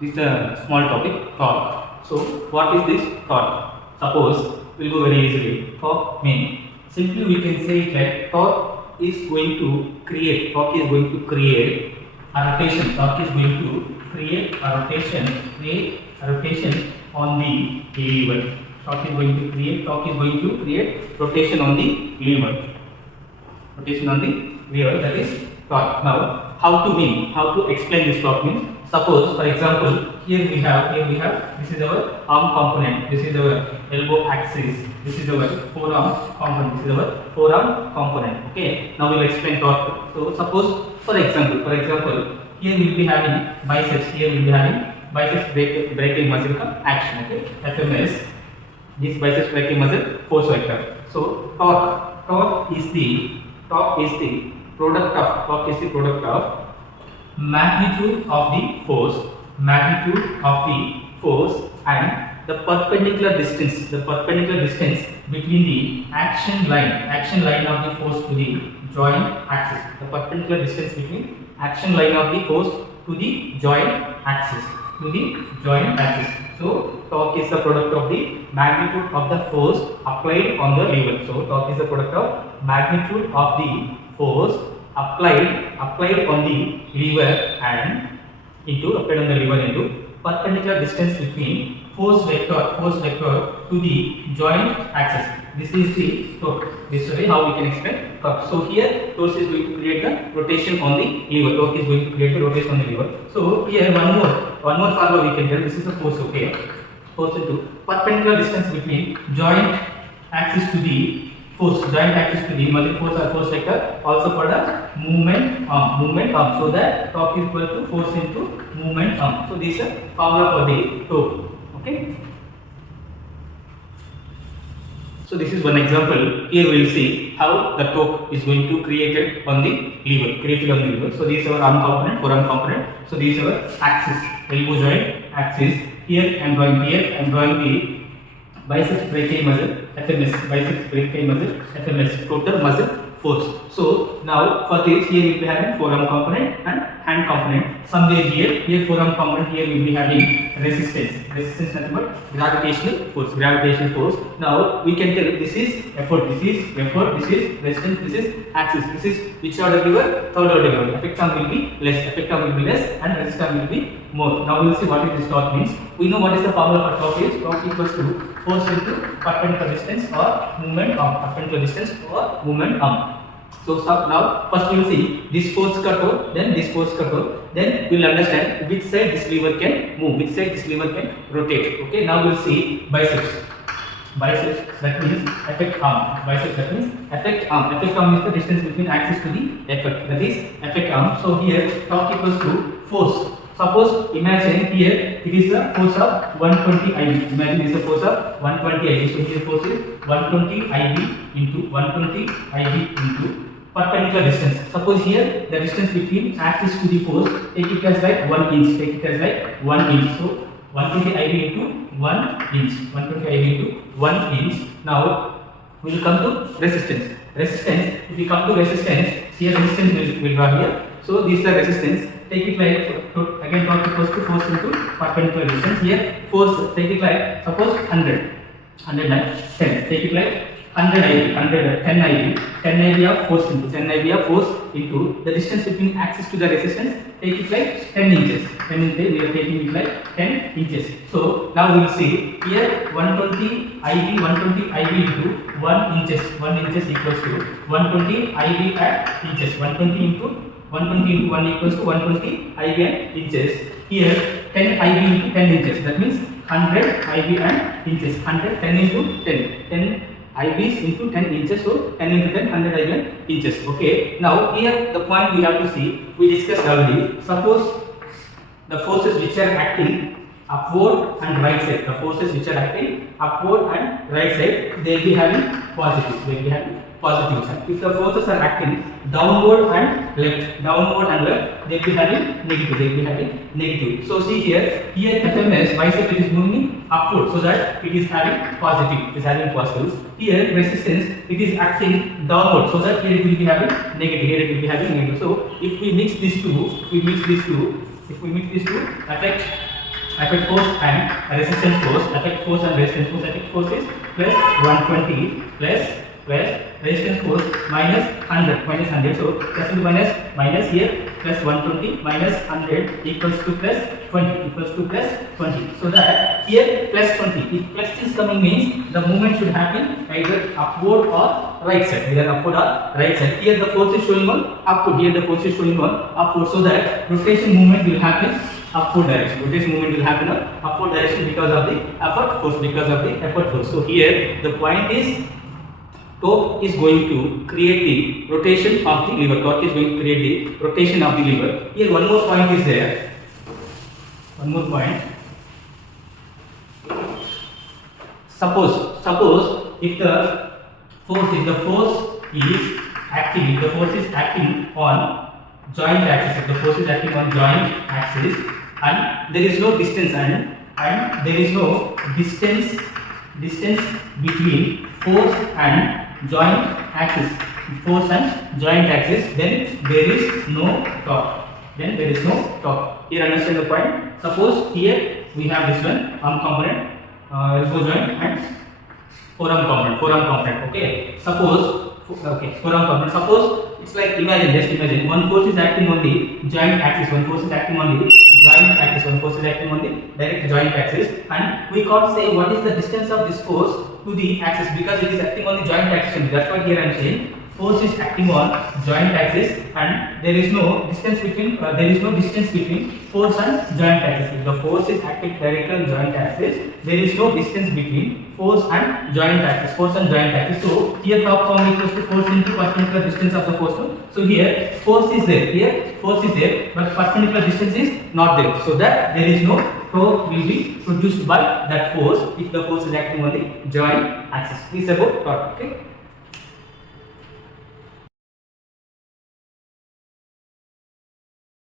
This is a small topic, torque. So, what is this torque? Suppose we'll go very easily. Torque means simply we can say it like torque is going to create. Torque is going to create a rotation. Torque is going to create a rotation. Create a rotation on the lever. Torque is going to create. Torque is going to create rotation on the lever. Rotation on the lever, that is torque. Now, how to explain this torque means, suppose for example here we have this is our arm component, this is our elbow axis, this is our forearm component, this is our forearm component. Okay, now we'll explain torque. So suppose for example here we'll be having biceps, here we'll be having biceps brachial muscle action. Okay, FMS, this biceps brachial muscle force vector. So torque is the product of magnitude of the force and the perpendicular distance between the action line of the force to the joint axis. The perpendicular distance between action line of the force to the joint axis. So torque is the product of the magnitude of the force applied on the lever. So torque is the product of magnitude of the force applied on the lever and into perpendicular distance between force vector to the joint axis. This is the torque. This is the way how we can explain torque. So here force is going to create the rotation on the lever. Torque is going to create the rotation on the lever. So here one more formula we can tell. This is the force. Okay, force into perpendicular distance between joint axis to the force. Joint axis to the muscle force or force vector, also called as movement arm. So that torque is equal to force into movement arm. So this is a formula for the torque. Okay. So this is one example. Here we will see how the torque is going to created on the lever. So this is our arm component, forearm component. So this is our axis, elbow joint axis. Here I am drawing the biceps brachial muscle, FMS, total muscle force. So now for this, here we will be having forearm component and hand component. Somewhere here forearm component, here we will be having resistance nothing but gravitational force. Now we can tell this is effort, this is resistance, this is axis, this is which order lever? Third order lever. Effect arm will be less, and resistance arm will be more. Now we will see what is this torque means. We know what is the formula for torque is. Torque equals to force into perpendicular distance or movement arm. So now first we will see this force curve, then this force curve, then we will understand which side this lever can move, which side this lever can rotate. Okay, now we will see biceps, that means effect arm. Effect arm is the distance between axis to the effect, that is effect arm. So here torque equals to force. Suppose imagine here it is the force of 120 IB. Imagine this is the force of 120 IB. So here force is 120 IB into perpendicular distance. Suppose here the distance between axis to the force, take it as like 1 inch. So 120 IB into 1 inch. Now we will come to resistance. If we come to resistance, here resistance will draw here. So this is the resistance. Take it like again torque equals to force into perpendicular distance. Here force, take it like suppose 100 and 10. Take it like 100 IB, 10 IB of force into the distance between axis to the resistance. Take it like 10 inches. We are taking it like 10 inches. So now we will see here 120 IB into 1 inches equals to 120 IB at inches. 120 into 1 equals to 120 IB and inches. Here 10 IB into 10 inches. That means 100 IB and inches. 10 into 10 IBs into 10 inches. So 10 into 10, 100 IB and inches. Okay. Now here the point we have to see, we discussed already. Suppose the forces which are acting upward and right side, they will be having positive. If the forces are acting downward and left, they will be having negative. So see here FMS bicep, it is moving upward, so that it is having positive. Here resistance, it is acting downward, so that here it will be having negative. So if we mix these two, if we mix these two, effect force and resistance force, effect force and resistance force, effect force is plus 120 plus resistance force minus 100, so plus into minus here plus 120 minus 100 equals to plus 20, so that here plus 20, if plus is coming means the movement should happen either upward or right side, here the force is showing on upward, here the force is showing on upward, so that rotation movement will happen upward direction, upward direction because of the effort force, so here the point is torque is going to create the rotation of the lever. Torque is going to create the rotation of the lever. Here one more point is there. Suppose if the force is acting on joint axis, and there is no distance and there is no distance between force and joint axis, then there is no torque. Here understand the point. Suppose here we have this one arm component, elbow joint and forearm component. Okay. Forearm component. Suppose it's like imagine one force is acting on the joint axis, one force is acting on the direct joint axis, and we can't say what is the distance of this force to the axis because it is acting on the joint axis only. That's why here I am saying force is acting on joint axis and there is no distance between force and joint axis. If the force is acting directly on joint axis, there is no distance between force and joint axis. So here torque form equals to force into perpendicular distance of the force. So here force is there, but perpendicular distance is not there. So that there is no torque will be produced by that force if the force is acting on the joint axis. This is about torque. Okay.